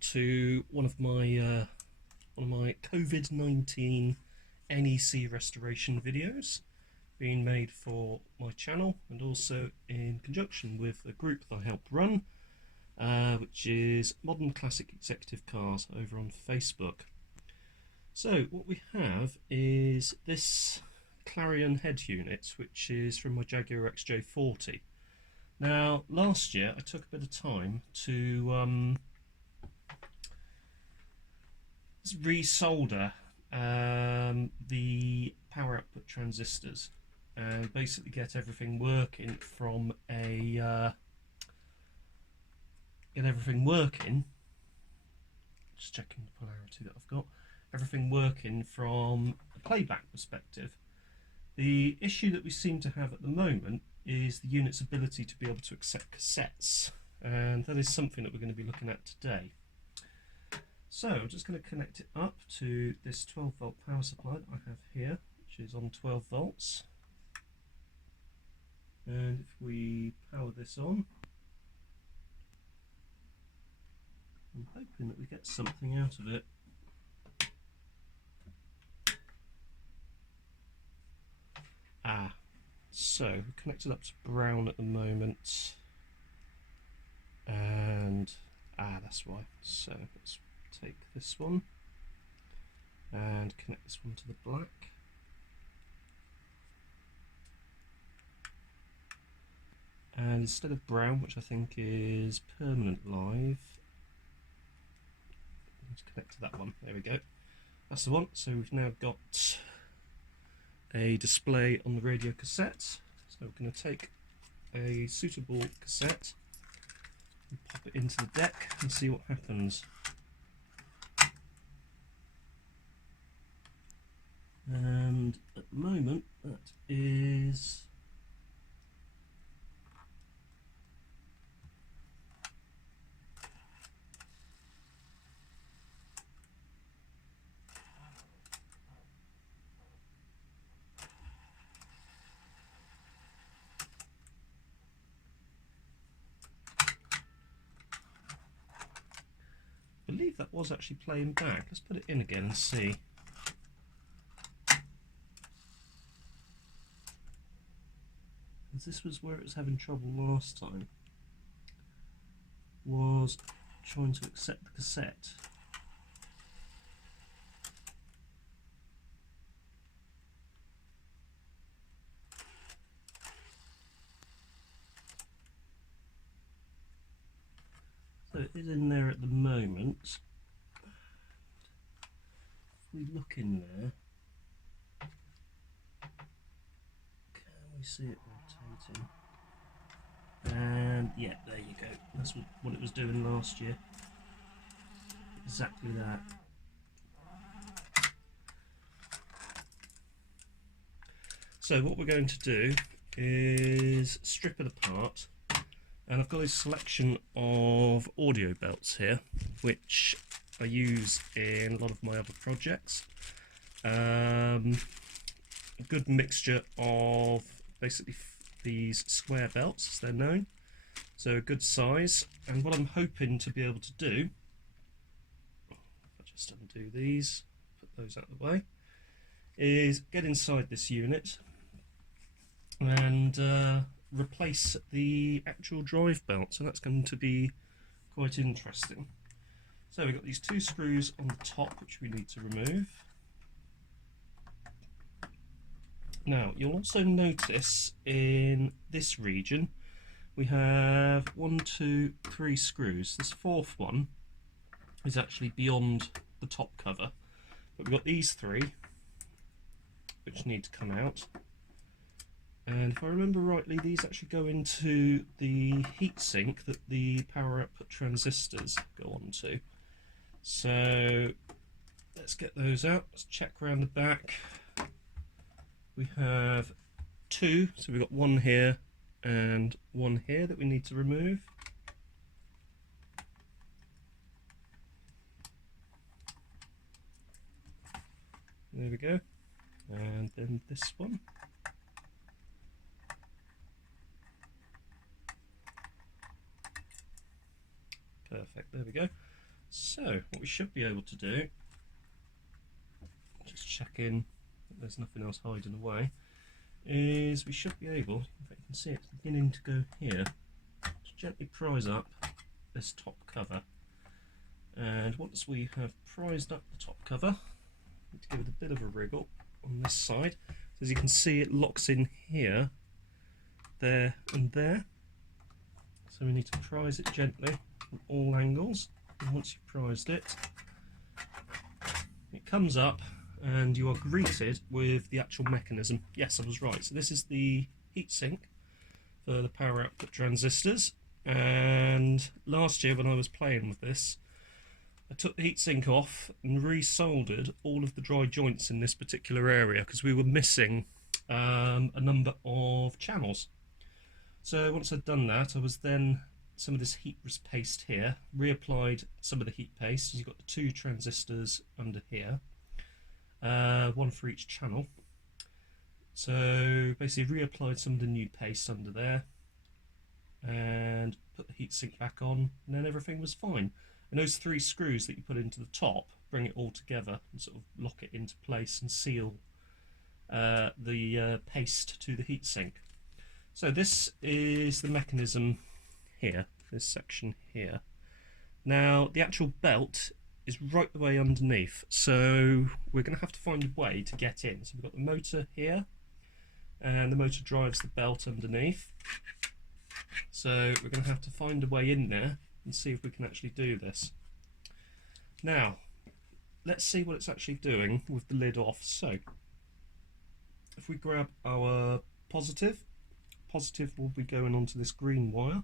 to one of my COVID-19 NEC restoration videos being made for my channel, and also in conjunction with a group that I help run, which is Modern Classic Executive Cars over on Facebook. So what we have is this Clarion head unit, which is from my Jaguar XJ40. Now, last year I took a bit of time to resolder the power output transistors and basically get everything working from a just checking the polarity that I've got, everything working from a playback perspective. The issue that we seem to have at the moment is the unit's ability to be able to accept cassettes, and that is something that we're going to be looking at today. So I'm just going to connect it up to this 12 volt power supply that I have here, which is on 12 volts. And if we power this on, I'm hoping that we get something out of it. So we're connected up to brown at the moment, and that's why. So let's take this one and connect this one to the black. And instead of brown, which I think is permanent live, let's connect to that one. There we go. That's the one. So we've now got a display on the radio cassette. So we're going to take a suitable cassette and pop it into the deck and see what happens. And at the moment that is I believe that was actually playing back. Let's put it in again and see. This was where it was having trouble last time, was trying to accept the cassette. So it is in there at the moment. If we look in there, can we see it rotating? And yeah, there you go. That's what it was doing last year. Exactly that. So what we're going to do is strip it apart. And I've got a selection of audio belts here, which I use in a lot of my other projects. A good mixture of basically these square belts, as they're known, so a good size. And what I'm hoping to be able to do, if I just undo these, put those out of the way, is get inside this unit and replace the actual drive belt. So that's going to be quite interesting. So we've got these two screws on the top which we need to remove. Now you'll also notice in this region we have 1, 2, 3 screws. This fourth one is actually beyond the top cover, but we've got these 3 which need to come out. And if I remember rightly, these actually go into the heatsink that the power output transistors go onto. So let's get those out. Let's check around the back. We have 2, so we've got 1 here and 1 here that we need to remove. There we go. And then this one. Perfect, there we go. So So what we should be able to do, just checking that there's nothing else hiding away, is we should be able, in fact you can see it's beginning to go here, to gently prise up this top cover. And once we have prised up the top cover, need to give it a bit of a wriggle on this side. So as you can see, it locks in here, there and there. So we need to prise it gently from all angles. And once you've prized it, it comes up and you are greeted with the actual mechanism. Yes, I was right. So this is the heatsink for the power output transistors. And last year when I was playing with this, I took the heatsink off and resoldered all of the dry joints in this particular area because we were missing a number of channels. So once I'd done that, I was then some of this heat paste here, reapplied some of the heat paste. You've got the 2 transistors under here, one for each channel. So basically reapplied some of the new paste under there and put the heatsink back on, and then everything was fine. And those 3 screws that you put into the top bring it all together and sort of lock it into place and seal the paste to the heatsink. So this is the mechanism here, this section here. Now the actual belt is right the way underneath, so we're going to have to find a way to get in. So we've got the motor here, and the motor drives the belt underneath. So we're going to have to find a way in there and see if we can actually do this. Now, let's see what it's actually doing with the lid off. So, if we grab our positive will be going onto this green wire,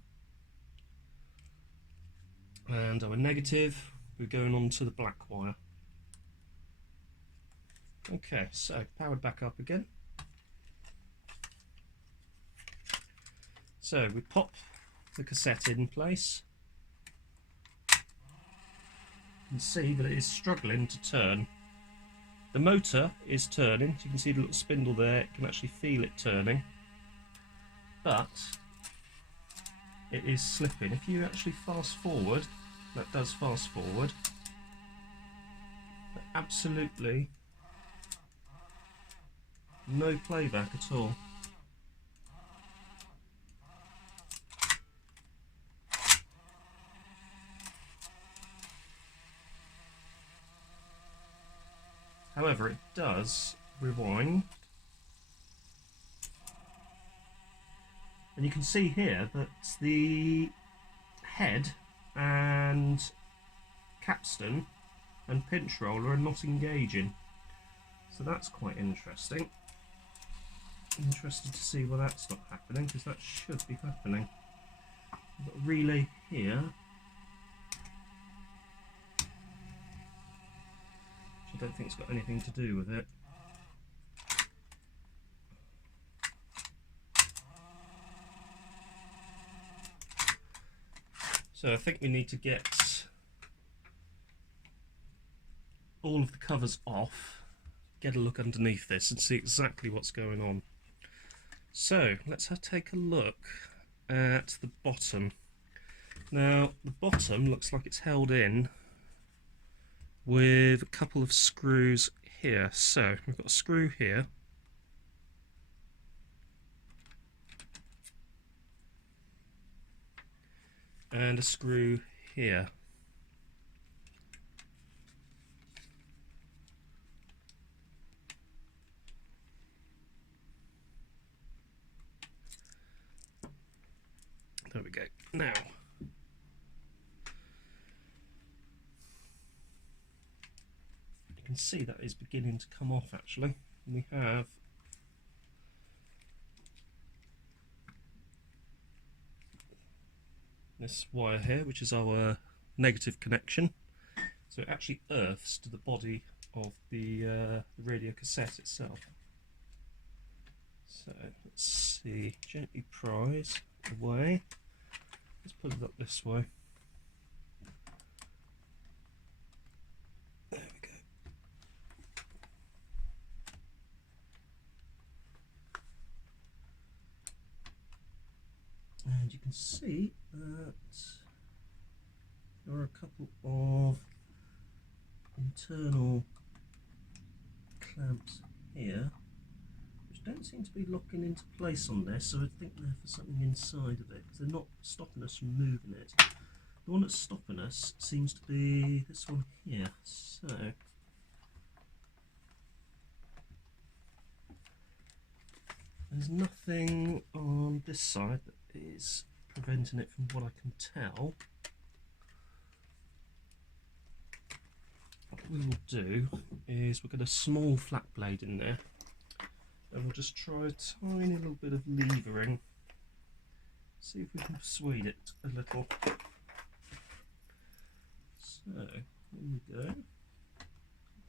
and our negative will be going onto the black wire. Okay, so powered back up again. So we pop the cassette in place. You can see that it is struggling to turn. The motor is turning, so you can see the little spindle there, you can actually feel it turning, but it is slipping. If you actually fast forward, that does fast forward, but absolutely no playback at all. However, it does rewind. And you can see here that the head and capstan and pinch roller are not engaging. So that's quite interesting. Interested to see why that's not happening, because that should be happening. We've got a relay here. I don't think it's got anything to do with it. So I think we need to get all of the covers off, get a look underneath this and see exactly what's going on. So let's take a look at the bottom. Now the bottom looks like it's held in with a couple of screws here. So we've got a screw here, and a screw here. There we go. Now, you can see that is beginning to come off actually. We have this wire here, which is our negative connection. So it actually earths to the body of the radio cassette itself. So let's see, gently prise away. Let's put it up this way. There we go. And you can see that there are a couple of internal clamps here, which don't seem to be locking into place on this, so I think they're for something inside of it, because they're not stopping us from moving it. The one that's stopping us seems to be this one here, so there's nothing on this side that is preventing it from what I can tell. What we will do is we'll get a small flat blade in there and we'll just try a tiny little bit of levering, see if we can persuade it a little. So, here we go,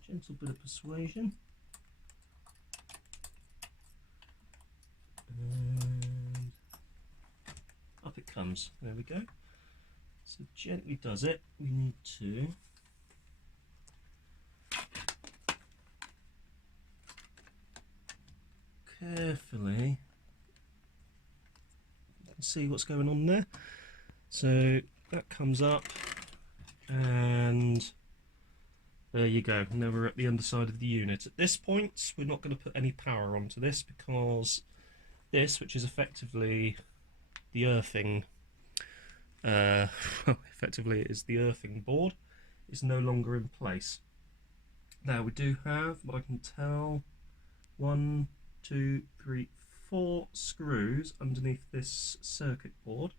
gentle bit of persuasion, and up it comes, there we go. So gently does it, we need to carefully, you can see what's going on there. So that comes up, and there you go. Now we're at the underside of the unit. At this point, we're not going to put any power onto this because this, which is effectively the earthing, effectively it is the earthing board, is no longer in place. Now we do have, what I can tell, 1, 2, 3, 4 screws underneath this circuit board.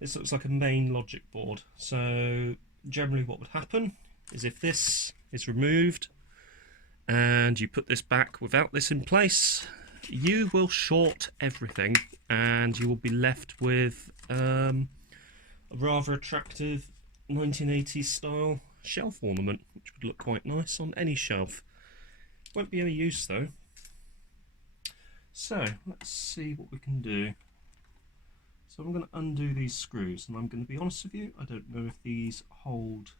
This looks like a main logic board, so generally what would happen is if this is removed and you put this back without this in place, you will short everything and you will be left with a rather attractive 1980s style shelf ornament, which would look quite nice on any shelf. Won't be any use though. So let's see what we can do. So I'm going to undo these screws, and I'm going to be honest with you, I don't know if these hold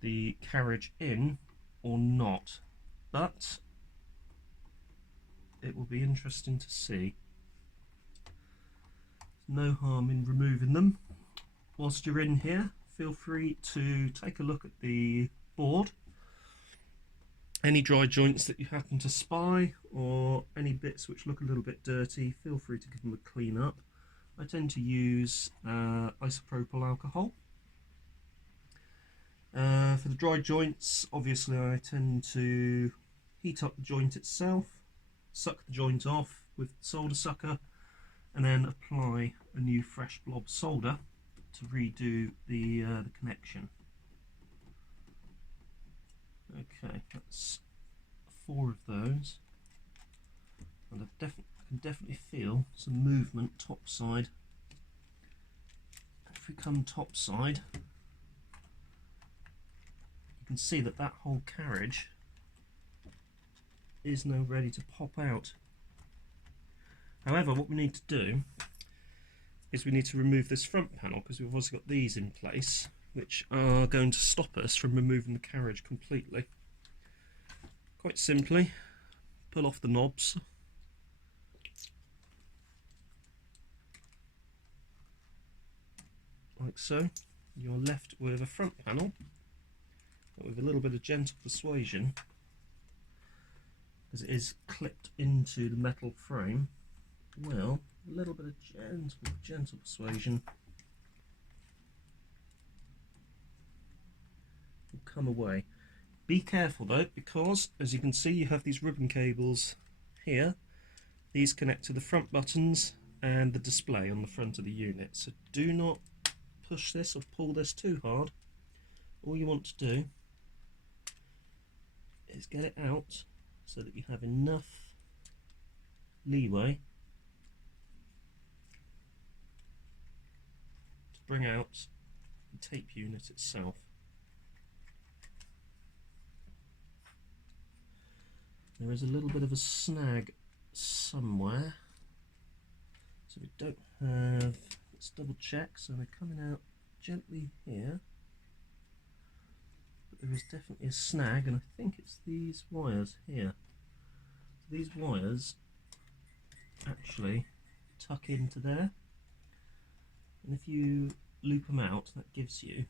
the carriage in or not, but it will be interesting to see. No harm in removing them. Whilst you're in here, feel free to take a look at the board. Any dry joints that you happen to spy, or any bits which look a little bit dirty, feel free to give them a clean up. I tend to use isopropyl alcohol. For the dry joints, obviously I tend to heat up the joint itself, suck the joint off with the solder sucker, and then apply a new fresh blob solder to redo the connection. Okay, that's 4 of those, and I can definitely feel some movement top side. If we come top side, you can see that that whole carriage is now ready to pop out. However, what we need to do is we need to remove this front panel, because we've also got these in place which are going to stop us from removing the carriage completely. Quite simply, pull off the knobs, like so. You're left with a front panel, but with a little bit of gentle persuasion, as it is clipped into the metal frame. Well, a little bit of gentle persuasion will come away. Be careful though, because as you can see, you have these ribbon cables here. These connect to the front buttons and the display on the front of the unit, so do not push this or pull this too hard. All you want to do is get it out so that you have enough leeway to bring out the tape unit itself. There is a little bit of a snag somewhere, so we don't have, let's double check, so they're coming out gently here, but there is definitely a snag, and I think it's these wires here. So these wires actually tuck into there, and if you loop them out, that gives you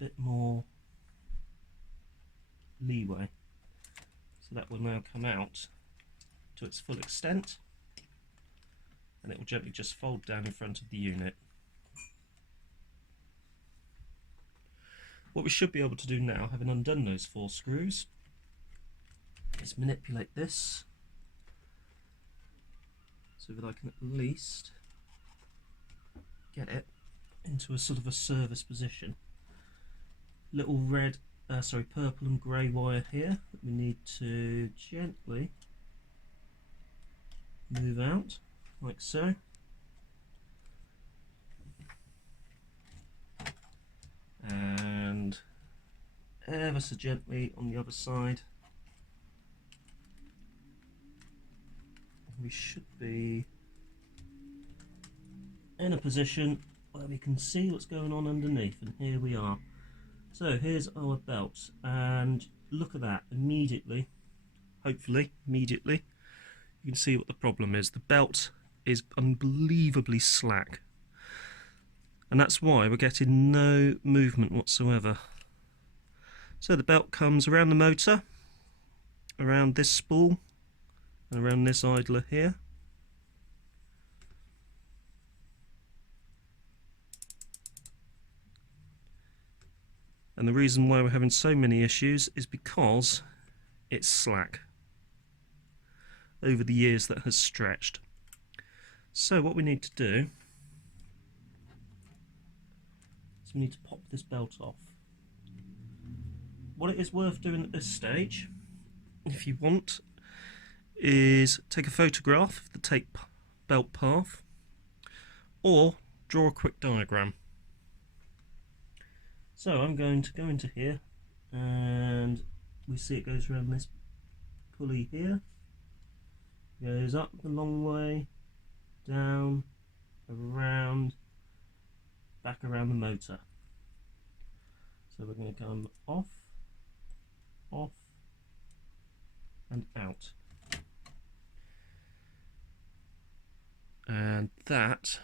bit more leeway. So that will now come out to its full extent, and it will gently just fold down in front of the unit. What we should be able to do now, having undone those 4 screws, is manipulate this so that I can at least get it into a sort of a service position. Little purple and grey wire here that we need to gently move out, like so. And ever so gently on the other side. We should be in a position where we can see what's going on underneath, and here we are. So here's our belt, and look at that, immediately, hopefully immediately, you can see what the problem is. The belt is unbelievably slack, and that's why we're getting no movement whatsoever. So the belt comes around the motor, around this spool, and around this idler here. And the reason why we're having so many issues is because it's slack over the years that has stretched. So what we need to do is we need to pop this belt off. What it is worth doing at this stage, if you want, is take a photograph of the tape belt path, or draw a quick diagram. So I'm going to go into here, and we see it goes around this pulley here, goes up the long way, down, around, back around the motor. So we're going to come off, off, and out. And that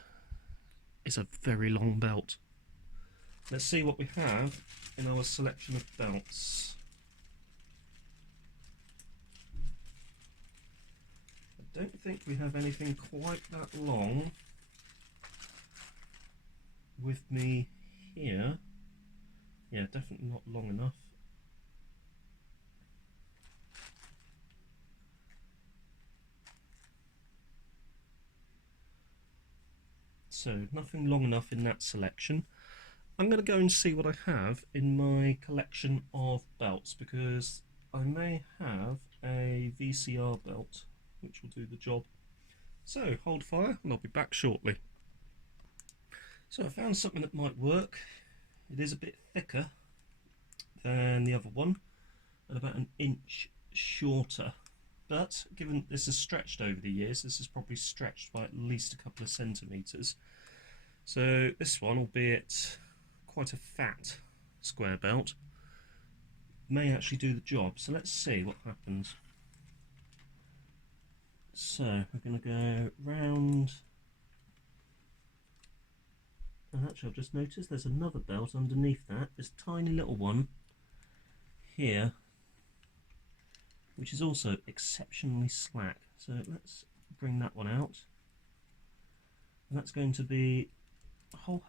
is a very long belt. Let's see what we have in our selection of belts. I don't think we have anything quite that long with me here. Yeah, definitely not long enough. So nothing long enough in that selection. I'm going to go and see what I have in my collection of belts, because I may have a VCR belt which will do the job. So hold fire and I'll be back shortly. So I found something that might work. It is a bit thicker than the other one and about 1 inch shorter, but given this has stretched over the years, this is probably stretched by at least a couple of centimetres. So this one, albeit quite a fat square belt, may actually do the job. So let's see what happens. So we're going to go round, and actually I've just noticed there's another belt underneath that, this tiny little one here, which is also exceptionally slack. So let's bring that one out, and that's going to be a whole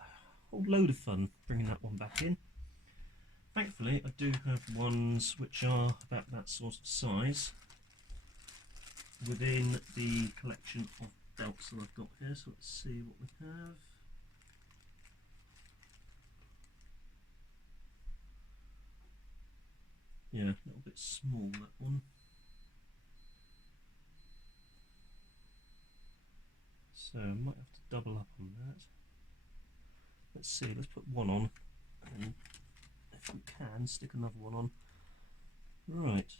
load of fun bringing that one back in. Thankfully I do have ones which are about that sort of size within the collection of belts that I've got here. So let's see what we have. Yeah, a little bit small, that one. So I might have to double up on that. Let's see, let's put one on, and if we can, stick another one on. Right.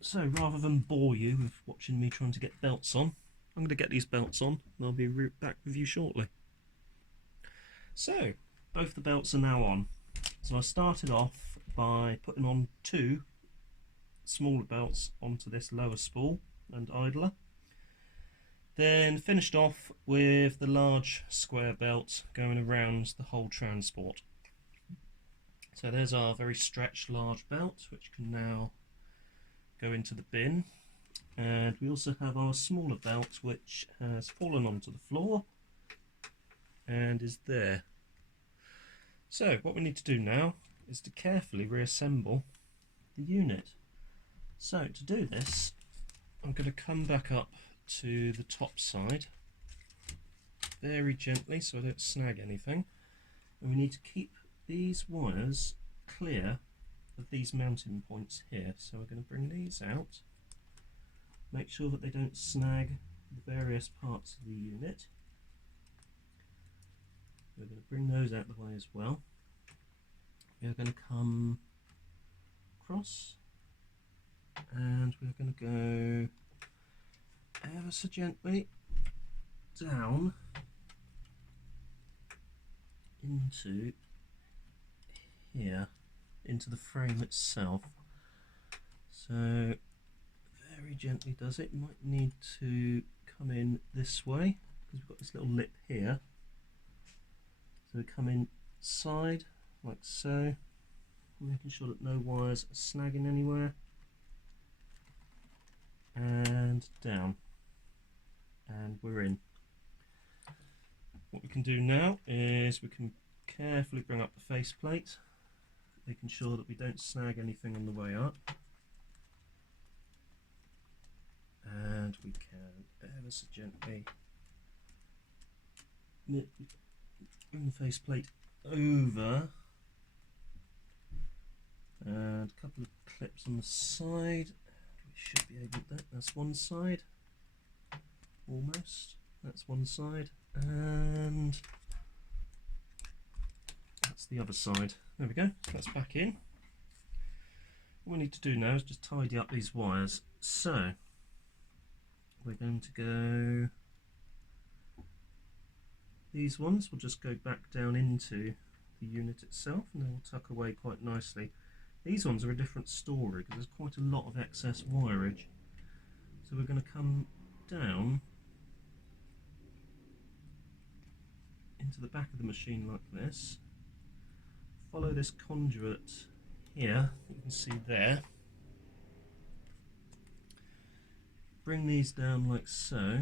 So rather than bore you with watching me trying to get belts on, I'm going to get these belts on and I'll be back with you shortly. So, both the belts are now on. So I started off by putting on 2 smaller belts onto this lower spool and idler. Then finished off with the large square belt going around the whole transport. So there's our very stretched large belt, which can now go into the bin. And we also have our smaller belt, which has fallen onto the floor and is there. So what we need to do now is to carefully reassemble the unit. So to do this, I'm going to come back up to the top side very gently so I don't snag anything, and we need to keep these wires clear of these mounting points here. So we're going to bring these out, make sure that they don't snag the various parts of the unit. We're going to bring those out the way as well. We're going to come across and we're going to go ever so gently down into here, into the frame itself. So very gently does it. You might need to come in this way because we've got this little lip here. So we come inside like so, making sure that no wires are snagging anywhere, and down, and we're in. What we can do now is we can carefully bring up the faceplate, making sure that we don't snag anything on the way up, and we can ever so gently bring the faceplate over, and a couple of clips on the side. We should be able to, that's one side, almost, that's one side, and that's the other side. There we go, that's back in. What we need to do now is just tidy up these wires. So we're going to go, these ones will just go back down into the unit itself and they will tuck away quite nicely. These ones are a different story because there's quite a lot of excess wireage. So we're going to come down into the back of the machine like this, follow this conduit here, you can see there, bring these down like so,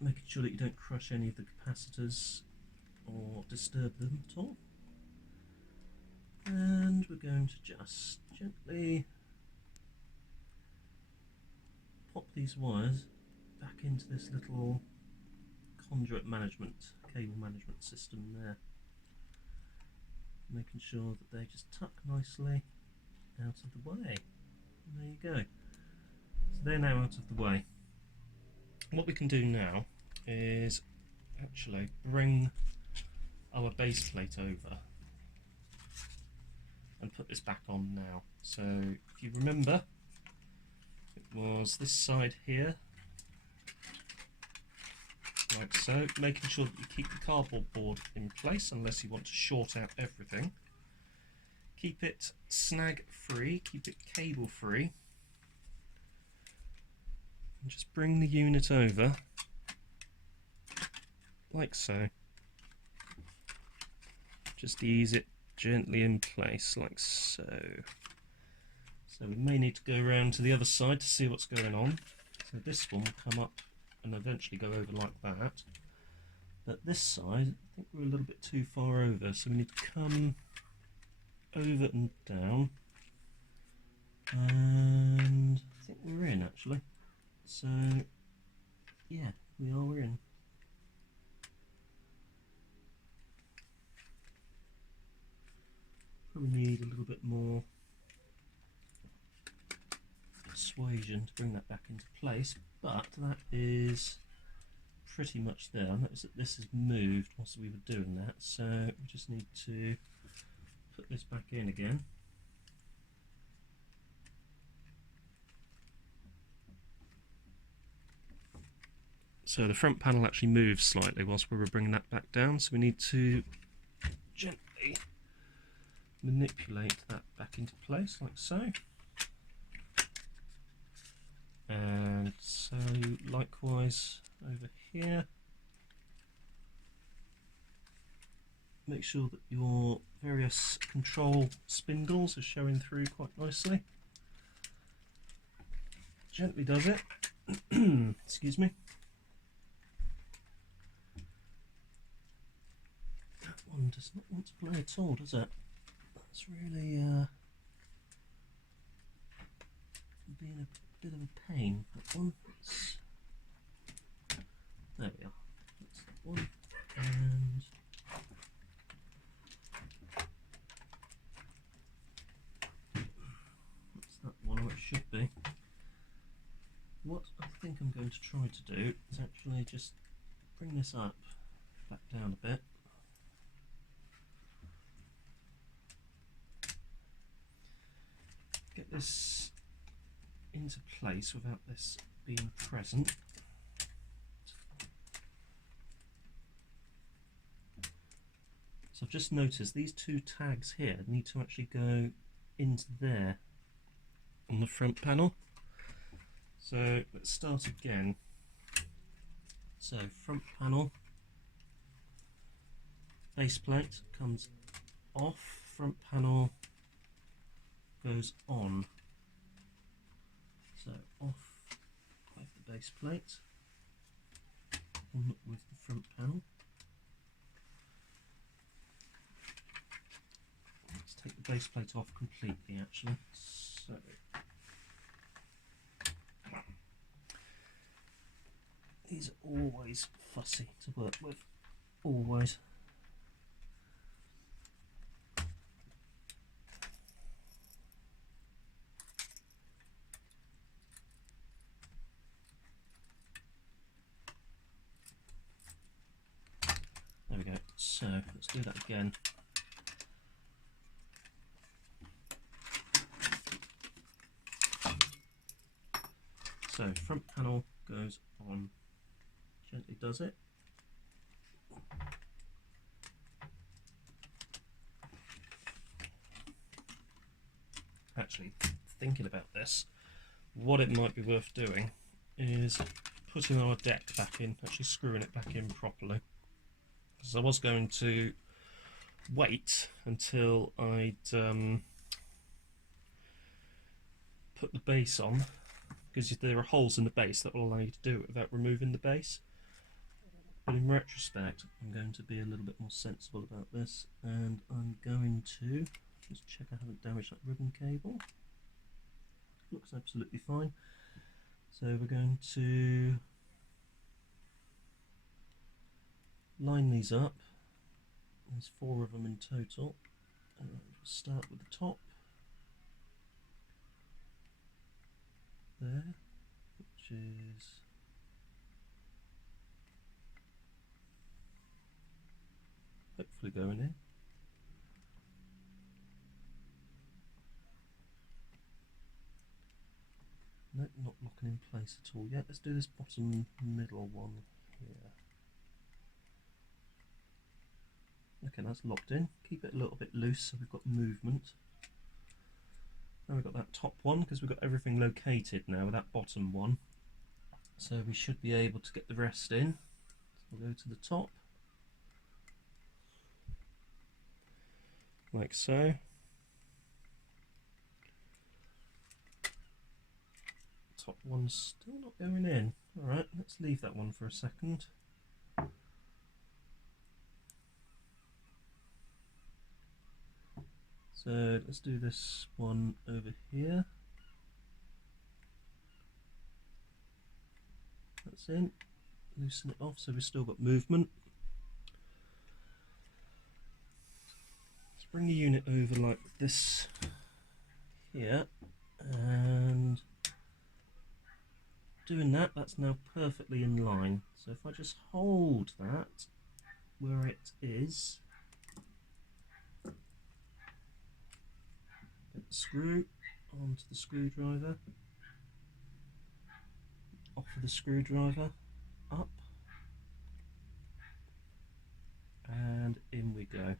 making sure that you don't crush any of the capacitors or disturb them at all. And we're going to just gently pop these wires back into this little conduit management, cable management system there, making sure that they just tuck nicely out of the way. And there you go. So they're now out of the way. What we can do now is actually bring our base plate over and put this back on now. So if you remember, it was this side here, like so, making sure that you keep the cardboard board in place unless you want to short out everything. Keep it snag free, keep it cable free, and just bring the unit over like so. Just ease it gently in place like so. So we may need to go around to the other side to see what's going on. So this one will come up and eventually go over like that. But this side, I think we're a little bit too far over, so we need to come over and down. And I think we're in actually. So yeah, we're in. Probably need a little bit more persuasion to bring that back into place, but that is pretty much there. I noticed that this has moved whilst we were doing that, so we just need to put this back in again. So the front panel actually moves slightly whilst we were bringing that back down, so we need to gently manipulate that back into place like so. And so likewise over here. Make sure that your various control spindles are showing through quite nicely. Gently does it. Excuse me. That one does not want to play at all, does it? That's really being a bit of a pain. That one. There we are. That's that one. And that's that one, or it should be. What I think I'm going to try to do is actually just bring this up, back down a bit. Get this into place without this being present. So I've just noticed these two tags here need to actually go into there on the front panel. So let's start again. So front panel, base plate comes off, front panel goes on. So off with the base plate, on with the front panel. Let's take the base plate off completely actually. So these are always fussy to work with, always. There we go, so let's do that again. So front panel goes on. Gently does it. Actually, thinking about this, what it might be worth doing is putting our deck back in, actually screwing it back in properly. Because I was going to wait until I'd put the base on, because there are holes in the base that will allow you to do it without removing the base. But in retrospect, I'm going to be a little bit more sensible about this, and I'm going to just check I haven't damaged that ribbon cable. Looks absolutely fine. So we're going to line these up. There's 4 of them in total. And we'll start with the top there, which is hopefully going in. Nope, not locking in place at all yet. Let's do this bottom middle one here. Okay, that's locked in. Keep it a little bit loose so we've got movement. Now we've got that top one because we've got everything located now with that bottom one. So we should be able to get the rest in. So we'll go to the top. Like so. Top one's still not going in. Alright, let's leave that one for a second. So let's do this one over here. That's in. Loosen it off so we've still got movement. Let's bring the unit over like this here, and doing that, that's now perfectly in line. So if I just hold that where it is, get the screw onto the screwdriver, off of the screwdriver, up, and in we go.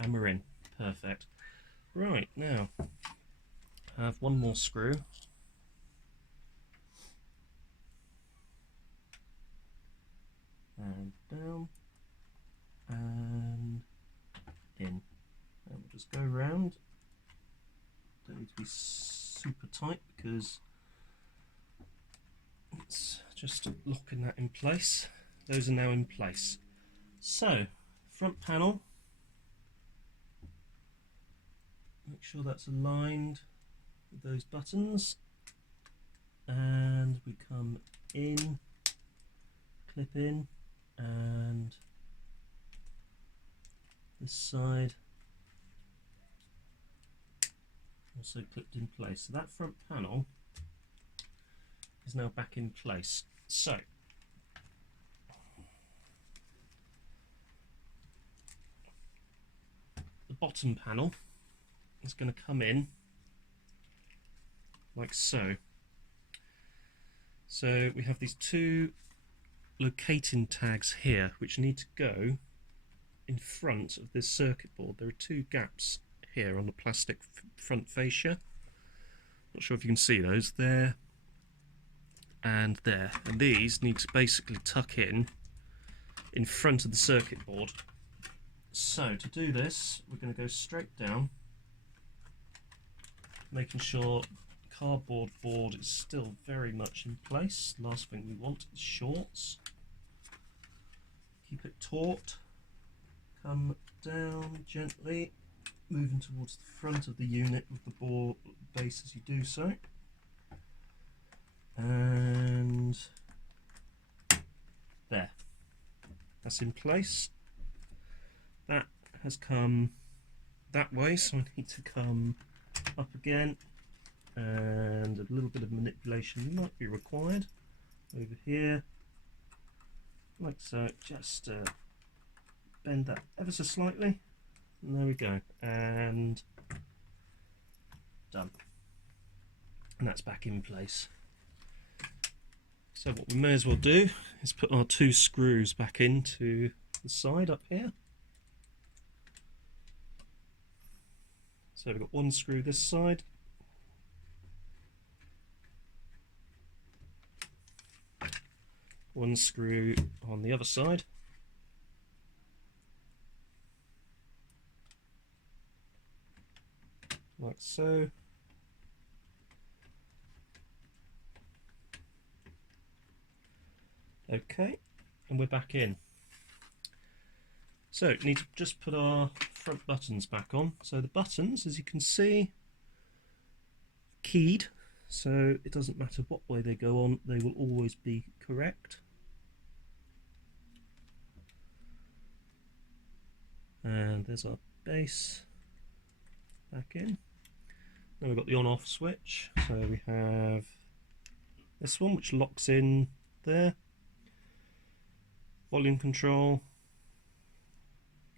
And we're in. Perfect. Right, now I have one more screw. And down and in. And we'll just go around. Don't need to be super tight because it's just locking that in place. Those are now in place. So, front panel, make sure that's aligned with those buttons, and we come in, clip in, and this side also clipped in place. So that front panel is now back in place. So the bottom panel is going to come in like so. So we have these two locating tags here which need to go in front of this circuit board. There are two gaps here on the plastic front fascia. Not sure if you can see those, there and there. And these need to basically tuck in front of the circuit board. So to do this, we're going to go straight down, making sure the cardboard board is still very much in place. Last thing we want is shorts. Keep it taut. Come down gently, moving towards the front of the unit with the board base as you do so. And there. That's in place. That has come that way, so I need to come up again, and a little bit of manipulation might be required over here, like so. Just bend that ever so slightly, and there we go, and done. And that's back in place. So what we may as well do is put our two screws back into the side up here. So we've got one screw this side, one screw on the other side, like so. Okay, and we're back in. So we need to just put our front buttons back on. So the buttons, as you can see, keyed, so it doesn't matter what way they go on, they will always be correct. And there's our base back in. Now we've got the on-off switch, so we have this one which locks in there. Volume control,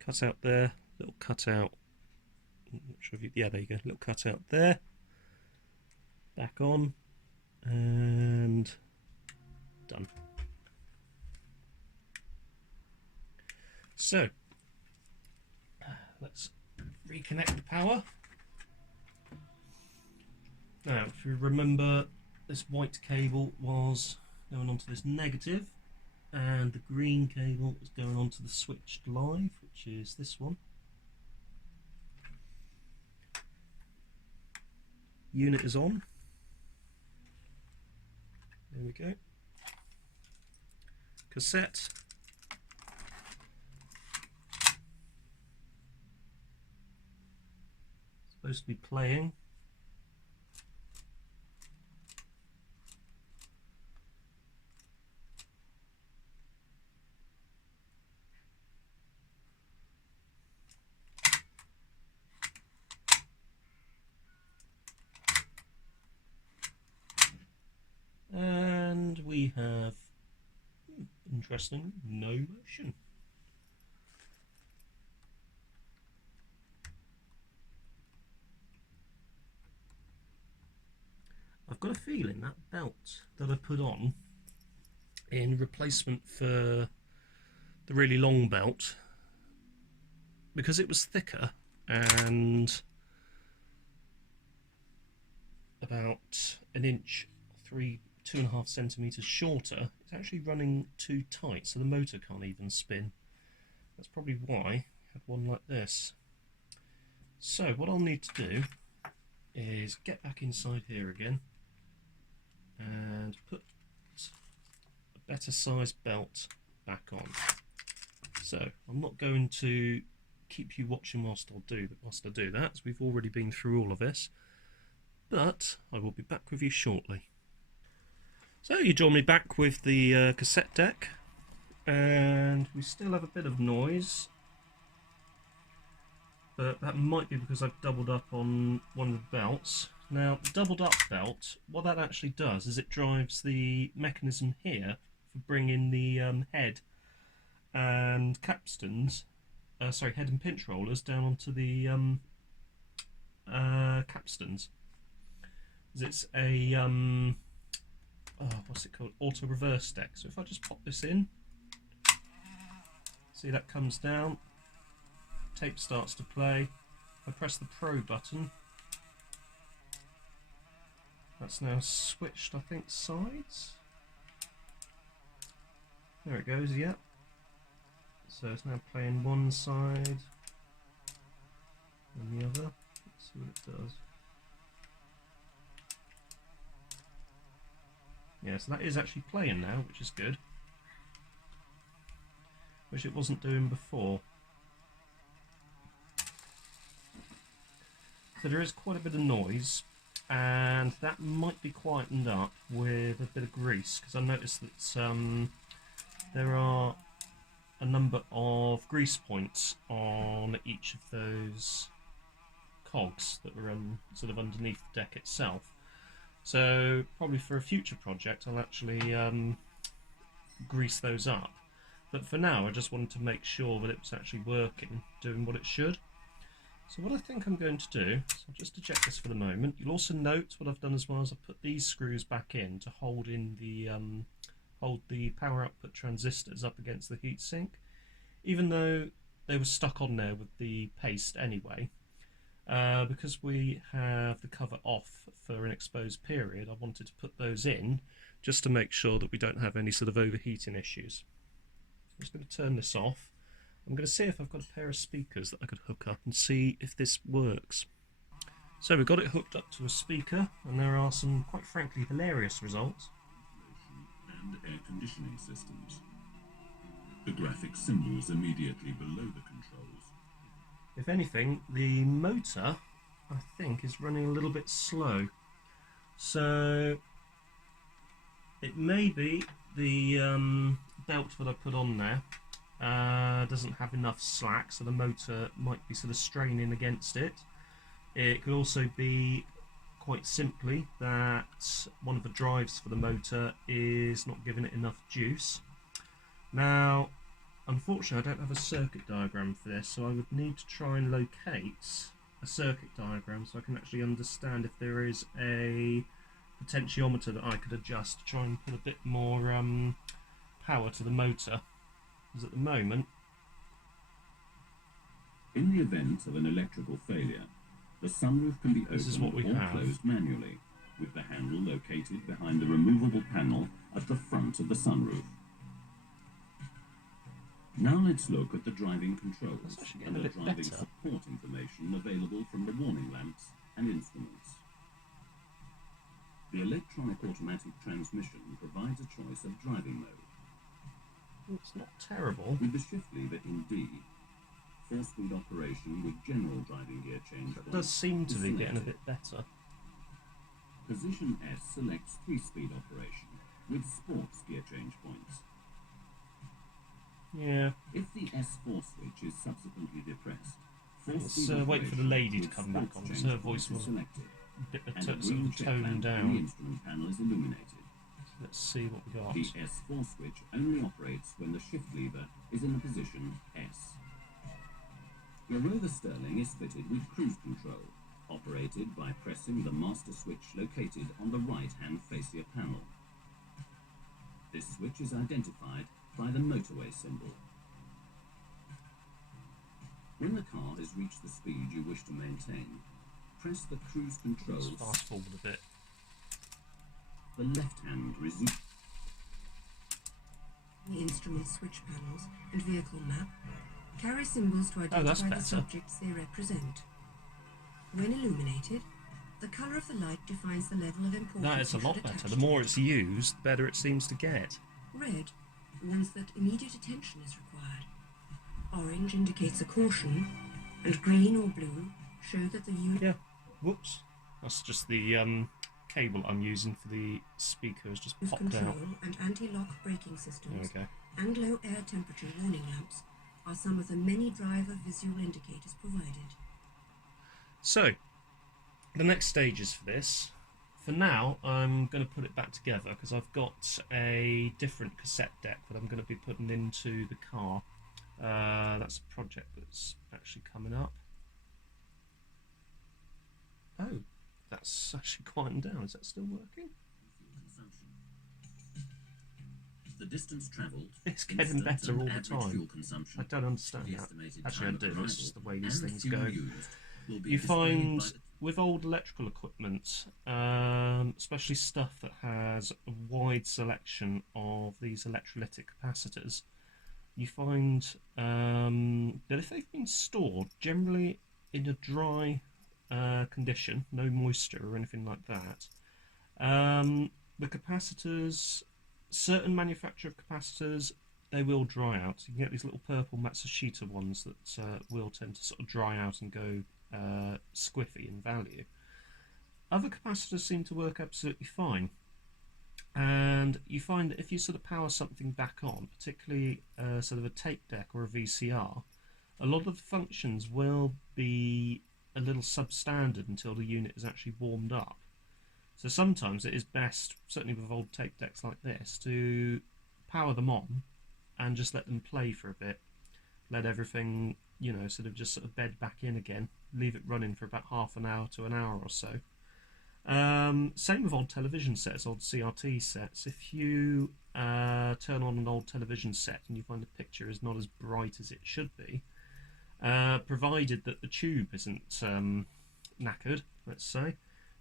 cut out there, little cut out, I'm not sure if you, yeah, there you go, little cut out there, back on, and done. So let's reconnect the power. Now if you remember, this white cable was going onto this negative, and the green cable is going on to the switched live, which is this one. Unit is on. There we go. Cassette. Supposed to be playing. And we have, interesting, no motion. I've got a feeling that belt that I put on in replacement for the really long belt, because it was thicker and about an inch, 2.5 centimetres shorter, it's actually running too tight, so the motor can't even spin. That's probably why I had one like this. So what I'll need to do is get back inside here again and put a better sized belt back on. So I'm not going to keep you watching whilst I do that, as we've already been through all of this, but I will be back with you shortly. So you join me back with the cassette deck, and we still have a bit of noise, but that might be because I've doubled up on one of the belts. Now, the doubled up belt, what that actually does is it drives the mechanism here for bringing the head and capstans, head and pinch rollers down onto the capstans. It's a what's it called? Auto reverse deck. So if I just pop this in, see that comes down, tape starts to play. I press the Pro button. That's now switched, I think, sides. There it goes, yep. So it's now playing one side and the other. Let's see what it does. Yeah, so that is actually playing now, which is good. Which it wasn't doing before. So there is quite a bit of noise, and that might be quietened up with a bit of grease, because I noticed that there are a number of grease points on each of those cogs that are sort of underneath the deck itself. So probably for a future project I'll actually grease those up. But for now I just wanted to make sure that it was actually working, doing what it should. So what I think I'm going to do, is I'll just eject this for the moment. You'll also note what I've done as well is I've put these screws back in to hold in the power output transistors up against the heatsink. Even though they were stuck on there with the paste anyway, because we have the cover off for an exposed period, I wanted to put those in just to make sure that we don't have any sort of overheating issues. I'm just going to turn this off. I'm going to see if I've got a pair of speakers that I could hook up and see if this works. So we've got it hooked up to a speaker, and there are some quite frankly hilarious results. And air conditioning systems. The graphic symbols immediately below the controls. If anything, the motor, I think, is running a little bit slow. So it may be the belt that I put on there doesn't have enough slack, so the motor might be sort of straining against it. It could also be, quite simply, that one of the drives for the motor is not giving it enough juice. Now, unfortunately I don't have a circuit diagram for this, so I would need to try and locate a circuit diagram so I can actually understand if there is a potentiometer that I could adjust to try and put a bit more power to the motor. Because at the moment... In the event of an electrical failure, the sunroof can be opened or closed manually, with the handle located behind the removable panel at the front of the sunroof. Now let's look at the driving controls and the driving support information available from the warning lamps and instruments. The electronic automatic transmission provides a choice of driving mode. It's not terrible. With the shift lever in D, 4-speed operation with general driving gear change. That does seem to be getting a bit better. Position S selects 3-speed operation with sports gear change points. Yeah. If the S4 switch is subsequently depressed, let's wait for the lady to come back on, because her voice was a bit sort of toned down. The instrument panel is illuminated. Let's see what we got. The S4 switch only operates when the shift lever is in the position S. Your Rover Sterling is fitted with cruise control, operated by pressing the master switch located on the right-hand fascia panel. This switch is identified by the motorway symbol. When the car has reached the speed you wish to maintain, press the cruise control. Let's fast forward a bit. the left-hand resume. The instrument switch panels and vehicle map carry symbols to that's identify the better. subjects they represent. When illuminated, the colour of the light defines the level of importance. That is a you lot should better. attach The to more it. it's used, the better it seems to get. Red warns that immediate attention is required. Orange indicates a caution, and green or blue show that the unit Yeah. Whoops. That's just the cable I'm using for the speaker has just popped control out. and anti-lock braking There we systems go. and low air temperature warning lamps are some of the many driver visual indicators provided. So, the next stages for this. For now, I'm going to put it back together because I've got a different cassette deck that I'm going to be putting into the car. That's a project that's actually coming up. Oh, that's actually quieting down. Is that still working? The distance travelled. It's getting instant better and all the average time. fuel consumption, I don't understand the that. estimated Actually, I time of do. It's arrival, just the way these and things fuel go. used will be You displayed find by the with old electrical equipment, especially stuff that has a wide selection of these electrolytic capacitors, you find that if they've been stored generally in a dry condition, no moisture or anything like that, the capacitors, certain manufacturer of capacitors, they will dry out. You can get these little purple Matsushita ones that will tend to sort of dry out and go squiffy in value. Other capacitors seem to work absolutely fine, and you find that if you sort of power something back on, particularly sort of a tape deck or a VCR, a lot of the functions will be a little substandard until the unit is actually warmed up. So sometimes it is best, certainly with old tape decks like this, to power them on and just let them play for a bit. Let everything, you know, sort of bed back in again. Leave it running for about half an hour to an hour or so. Same with old television sets, old CRT sets. If you turn on an old television set and you find the picture is not as bright as it should be, provided that the tube isn't knackered, let's say,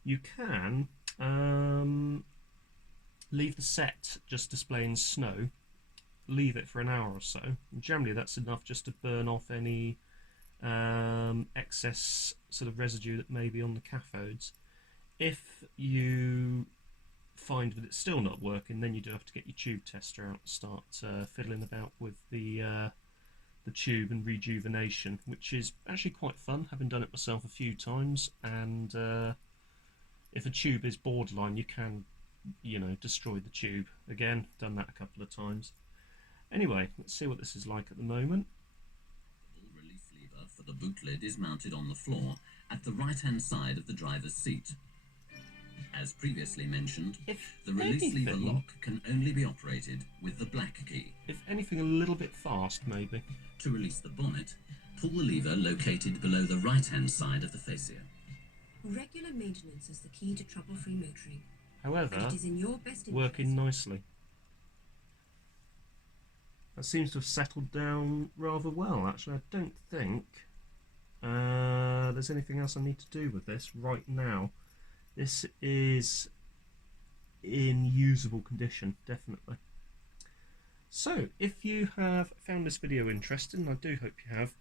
you can leave the set just displaying snow, leave it for an hour or so. And generally that's enough just to burn off any excess sort of residue that may be on the cathodes. If you find that it's still not working, then you do have to get your tube tester out and start fiddling about with the tube and rejuvenation, which is actually quite fun, having done it myself a few times. And if a tube is borderline, you can, you know, destroy the tube. Again, done that a couple of times. Anyway, let's see what this is like at the moment. The release lever for the boot lid is mounted on the floor at the right-hand side of the driver's seat. As previously mentioned, the release lever lock can only be operated with the black key. If anything, a little bit fast, maybe. To release the bonnet, pull the lever located below the right-hand side of the fascia. Regular maintenance is the key to trouble-free motoring. However, And it is in your best interest. working nicely. That seems to have settled down rather well, actually. I don't think there's anything else I need to do with this right now. This is in usable condition, definitely. So, if you have found this video interesting, I do hope you have,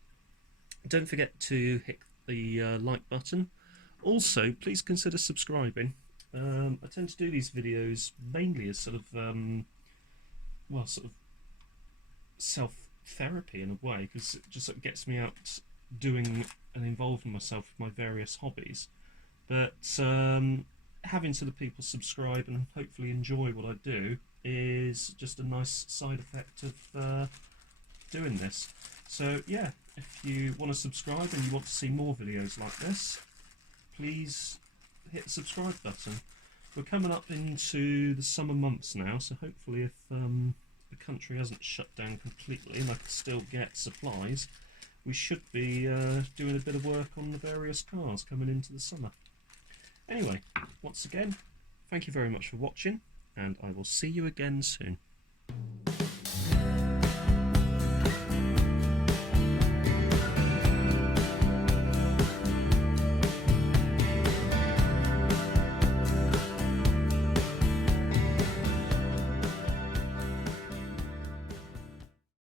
don't forget to hit the like button. Also, please consider subscribing. I tend to do these videos mainly as sort of, well, sort of self-therapy in a way, because it just sort of gets me out doing and involving myself with my various hobbies. But having sort of people subscribe and hopefully enjoy what I do is just a nice side effect of doing this. So yeah, if you want to subscribe and you want to see more videos like this, please hit the subscribe button. We're coming up into the summer months now, so hopefully if the country hasn't shut down completely and I can still get supplies, we should be doing a bit of work on the various cars coming into the summer. Anyway, once again, thank you very much for watching, and I will see you again soon.